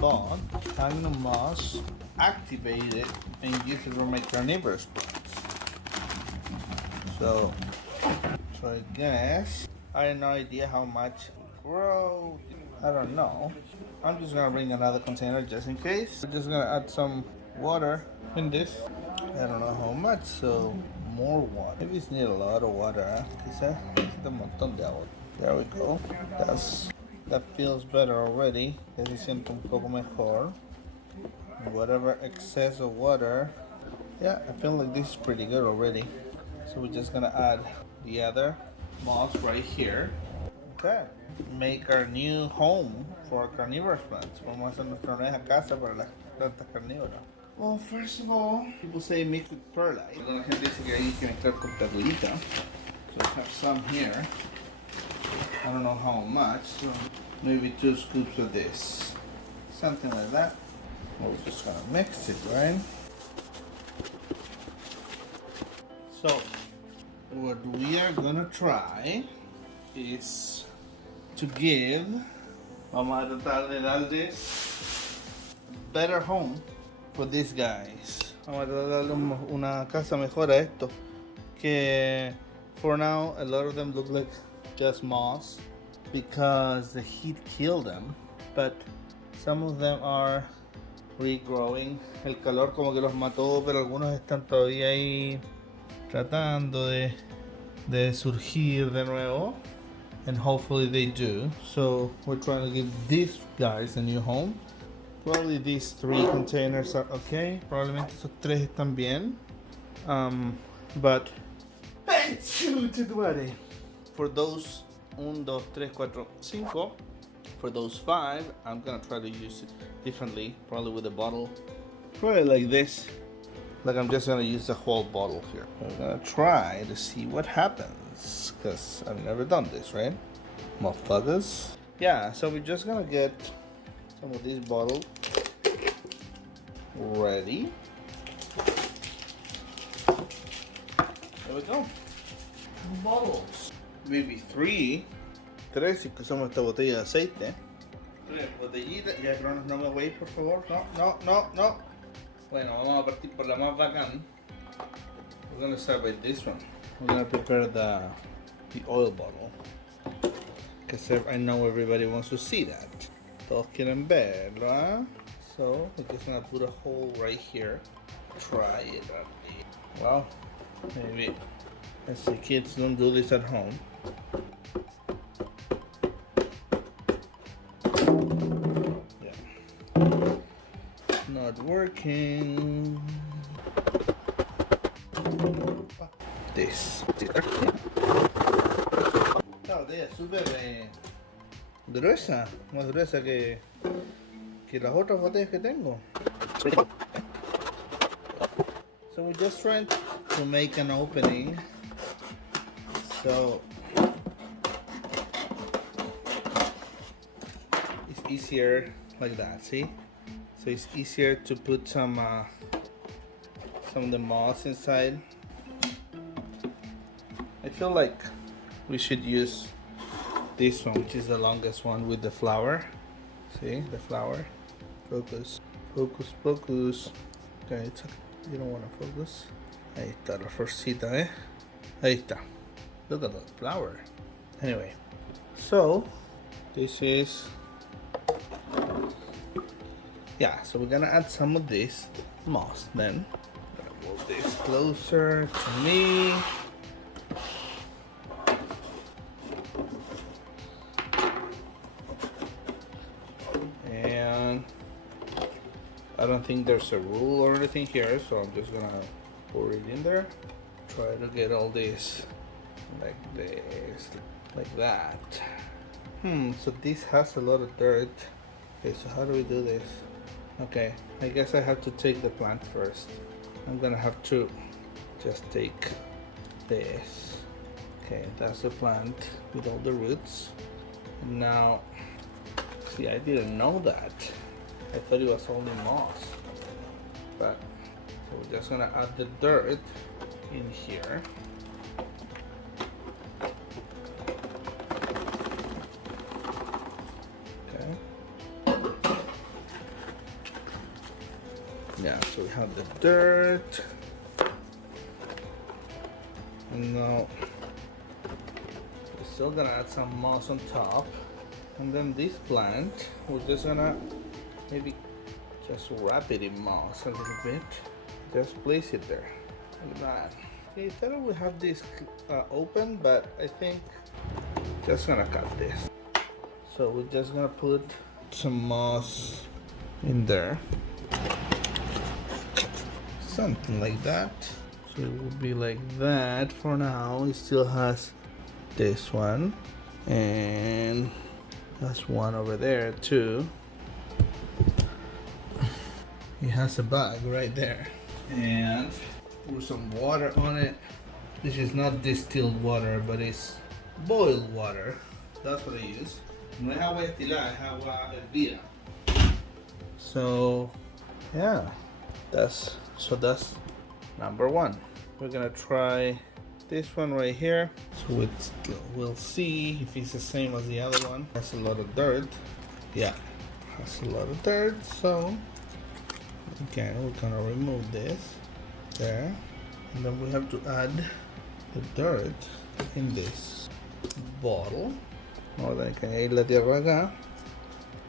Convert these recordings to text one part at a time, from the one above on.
but having a moss activate it and use it for my carnivorous plants. So I guess I have no idea how much it will grow. I don't know. I'm just gonna bring another container just in case. We're just gonna add some water in this. I don't know how much, so more water. Maybe it's need a lot of water, ¿eh? Quizá necesita un montón de agua. There we go. That feels better already. Ya se siente un poco mejor. Whatever excess of water, yeah, I feel like this is pretty good already. So we're just gonna add the other moss right here. Okay. Make our new home for our carnivorous plants. Vamos a hacer nuestra nueva casa para las plantas carnívoras. Well, first of all, people say mix with perlite. Alguna gente dice que ahí tiene que estar con perlita. So I have some here. I don't know how much, so maybe 2 scoops of this. Something like that. We're just gonna mix it, right? So, what we are gonna try is to give, vamos a tratar de darles a better home for these guys. Vamos a tratar de darle una casa mejor a esto. Que for now, a lot of them look like just moss because the heat killed them. But some of them are regrowing. El calor como que los mató, pero algunos están todavía ahí tratando de surgir de nuevo. And hopefully they do. So we're trying to give these guys a new home. Probably these 3 containers are okay. Probablemente esos 3 están bien. But for those 1, 2, 3, 4, 5. For those 5, I'm gonna try to use it differently. Probably with a bottle. Probably like this. Like I'm just gonna use the whole bottle here. I'm gonna try to see what happens. Because I've never done this, right? Motherfuckers. Yeah, so we're just gonna get some of these bottles ready. There we go. 2 bottles. Maybe 3 si usamos esta botella de aceite. 3 botellitas. Ya, Cronos, no me voy, por favor. No. Bueno, vamos a partir por la más bacán. We're gonna start with this one. We're gonna prepare the oil bottle. Because I know everybody wants to see that. Todos quieren verlo, ¿eh? So, we're just gonna put a hole right here. Try it out. Well, maybe as the kids don't do this at home. Yeah. Not working. This. La botella es súper gruesa, más gruesa que las otras botellas que tengo. So we're just trying to make an opening so it's easier like that, see? So it's easier to put some of the moss inside. I feel like we should use this one, which is the longest one with the flower. See the flower? Focus. Okay, you don't want to focus. Ahí está la florcita, ¿eh? Ahí está. Look at the flower. Anyway, so this is, yeah, so we're gonna add some of this moss then. I'm gonna move this closer to me. I don't think there's a rule or anything here, so I'm just gonna pour it in there. Try to get all this like this, like that. So this has a lot of dirt. Okay, so how do we do this? Okay, I guess I have to take the plant first. I'm gonna have to just take this. Okay, that's the plant with all the roots. And now, see, I didn't know that. I thought it was only moss. But, so we're just gonna add the dirt in here. Okay. Yeah, so we have the dirt. And now we're still gonna add some moss on top. And then this plant, we're just gonna maybe just wrap it in moss a little bit. Just place it there. Look at that. Okay, I thought we have this open, but I think just gonna cut this. So we're just gonna put some moss in there. Something like that. So it will be like that for now. It still has this one. And that's one over there too. It has a bag right there. And pour some water on it. This is not distilled water, but it's boiled water. That's what I use. No es agua destilada, es agua hervida. So yeah, that's number one. We're gonna try this one right here. So we'll see if it's the same as the other one. Has a lot of dirt. Yeah, has a lot of dirt. So again, we're gonna remove this there, and then we have to add the dirt in this bottle. Ahora hay que añadir la tierra acá.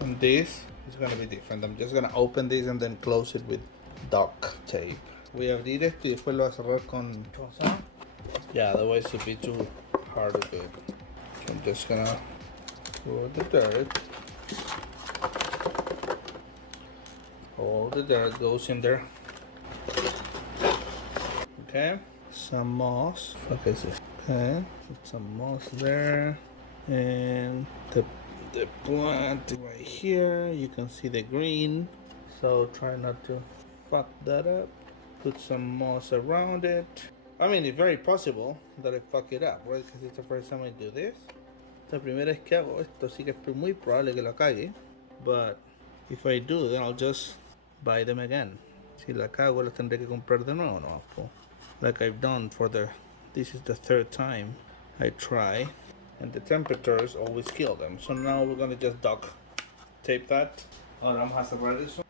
And this is gonna be different. I'm just gonna open this and then close it with duct tape. Voy a abrir esto y después lo voy a cerrar con cosa. Yeah, otherwise it would be too hard to do it. So I'm just gonna pour the dirt. All the dirt goes in there. Okay, some moss. What is this? Okay, put some moss there, and the plant right here. You can see the green, so try not to fuck that up. Put some moss around it. I mean, it's very possible that I fuck it up, right? Because it's the first time I do this. La primera vez que hago esto, sí que es muy probable que la cague. But if I do, then I'll just buy them again. Si la cago, las tendré que comprar de nuevo, no? Like I've done this is the third time I try, and the temperatures always kill them. So now we're gonna just duct tape that. Ahora vamos a cerrar eso.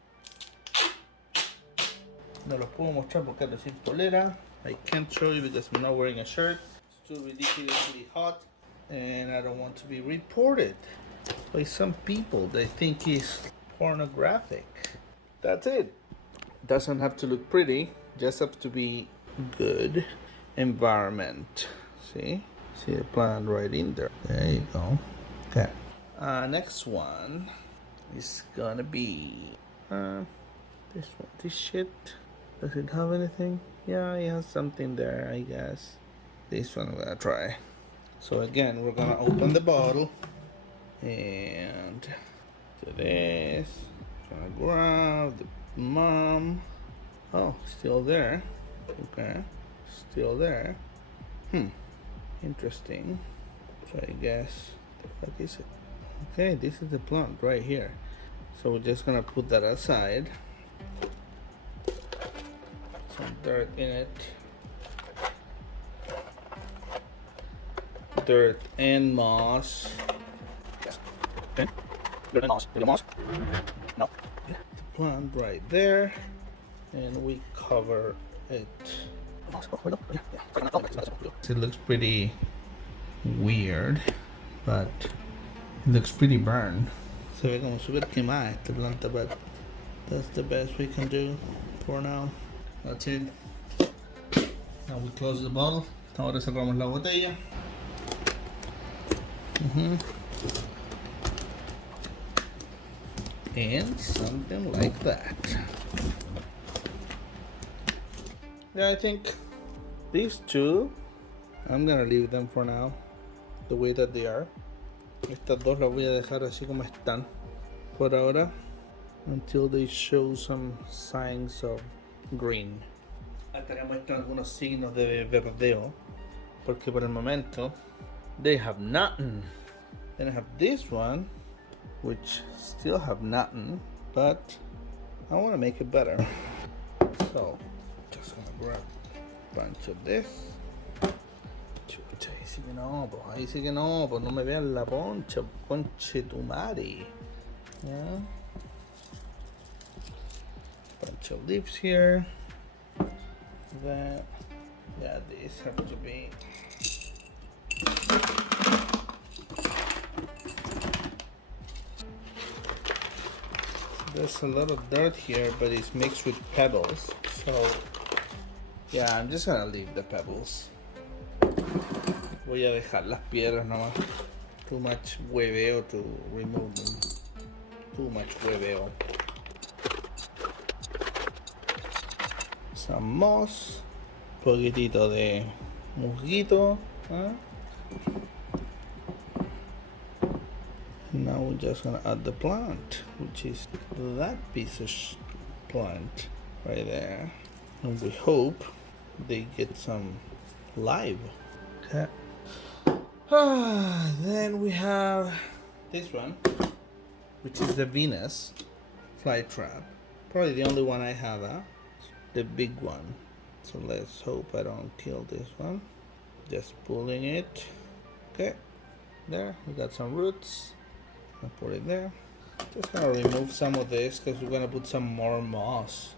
No los puedo mostrar porque es sin polera. I can't show you because I'm not wearing a shirt. It's too ridiculously hot, and I don't want to be reported by some people that think it's pornographic. That's it. Doesn't have to look pretty, just have to be good environment. See the plant right in there. There you go. Okay. Next one is gonna be this one. This shit. Does it have anything? Yeah, it has something there, I guess. This one I'm gonna try. So again, we're gonna open the bottle and do this. Gonna grab the mom. Oh, still there. Okay, still there. Interesting. So I guess the fuck is it? Okay, this is the plant right here. So we're just gonna put that aside. Some dirt in it. Dirt and moss. Yes. Okay. Dirt and moss. Dirt and moss. No. The plant right there, and we cover it. It looks pretty weird, but it looks pretty burned. Se ve como super quemada esta planta, but that's the best we can do for now. That's it. Now we close the bottle. Ahora cerramos la botella. And something like that. Yeah, I think these two, I'm gonna leave them for now the way that they are. Estas dos las voy a dejar así como están por ahora until they show some signs of green. Hasta que muestran algunos signos de verdeo, porque por el momento they have nothing. Then I have this one, which still have nothing, but I want to make it better. So just gonna grab a bunch of this. Chucha, ahí sí que no, pues no me vean la poncha, conche tu madre. Yeah. Bunch bunch of leaves here. Then, yeah, these have to be. There's a lot of dirt here, but it's mixed with pebbles. So, yeah, I'm just gonna leave the pebbles. Voy a dejar las piedras nomás. Too much hueveo to remove them. Too much hueveo. Some moss. Poquitito de musguito. ¿Eh? Now we're just gonna add the plant, which is that piece of plant right there. And we hope they get some live. Okay. Then we have this one, which is the Venus fly trap. Probably the only one I have, the big one. So let's hope I don't kill this one. Just pulling it. Okay, there, we got some roots. I'll put it there. Just gonna remove some of this because we're gonna put some more moss.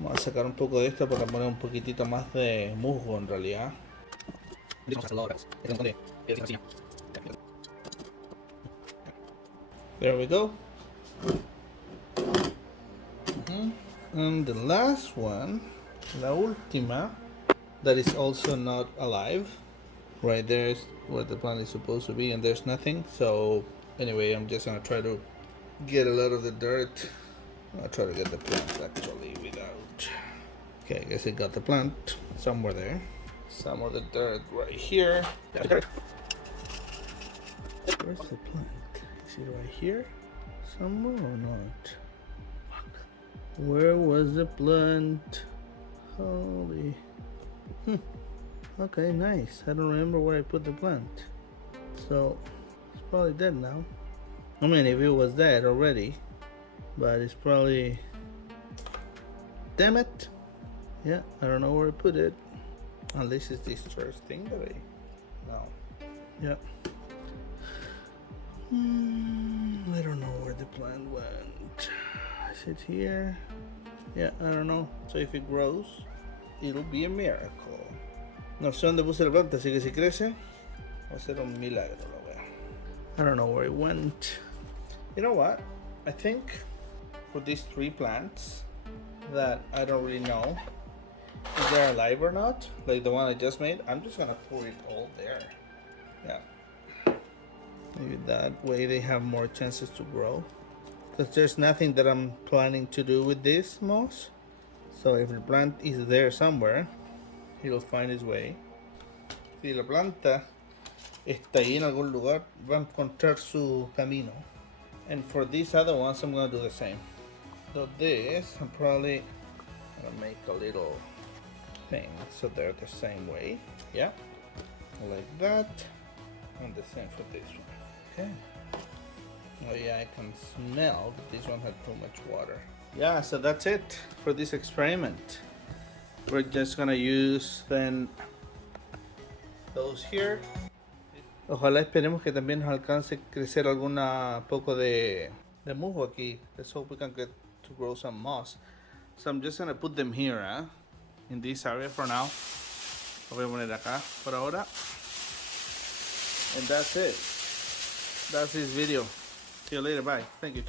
Vamos a sacar un poco de esto para poner un poquitito más de musgo en realidad. There we go. And the last one, la última, that is also not alive. Right there is where the plant is supposed to be, and there's nothing. So anyway, I'm just gonna try to get a lot of the dirt. I'll try to get the plant actually without. Okay, I guess I got the plant somewhere there. Some of the dirt right here. Where's the plant? Is it right here? Somewhere or not? Where was the plant? Holy. Okay, nice. I don't remember where I put the plant. So, it's probably dead now. I mean, if it was dead already. But it's probably... Damn it! Yeah, I don't know where I put it. Unless it's this first thing that I... No. Yeah. I don't know where the plant went. Is it here? Yeah, I don't know. So if it grows, it'll be a miracle. No sé dónde puse la planta, así que si crece, va a ser un milagro la wea. I don't know where it went. You know what? I think for these 3 plants that I don't really know if they're alive or not, like the one I just made, I'm just gonna put it all there. Yeah. Maybe that way they have more chances to grow. Because there's nothing that I'm planning to do with this moss. So if the plant is there somewhere, he'll find his way. Si la planta está ahí en algún lugar, va a encontrar su camino. And for these other ones, I'm gonna do the same. So this, I'm probably gonna make a little thing so they're the same way. Yeah, like that. And the same for this one. Okay. Oh yeah, I can smell that this one had too much water. Yeah, so that's it for this experiment. We're just gonna use then those here. Ojalá esperemos que también nos alcance crecer alguna poco de musgo aquí. Let's hope we can get to grow some moss. So I'm just gonna put them here, in this area for now. Lo voy a poner acá por ahora. And that's it. That's this video. See you later. Bye. Thank you.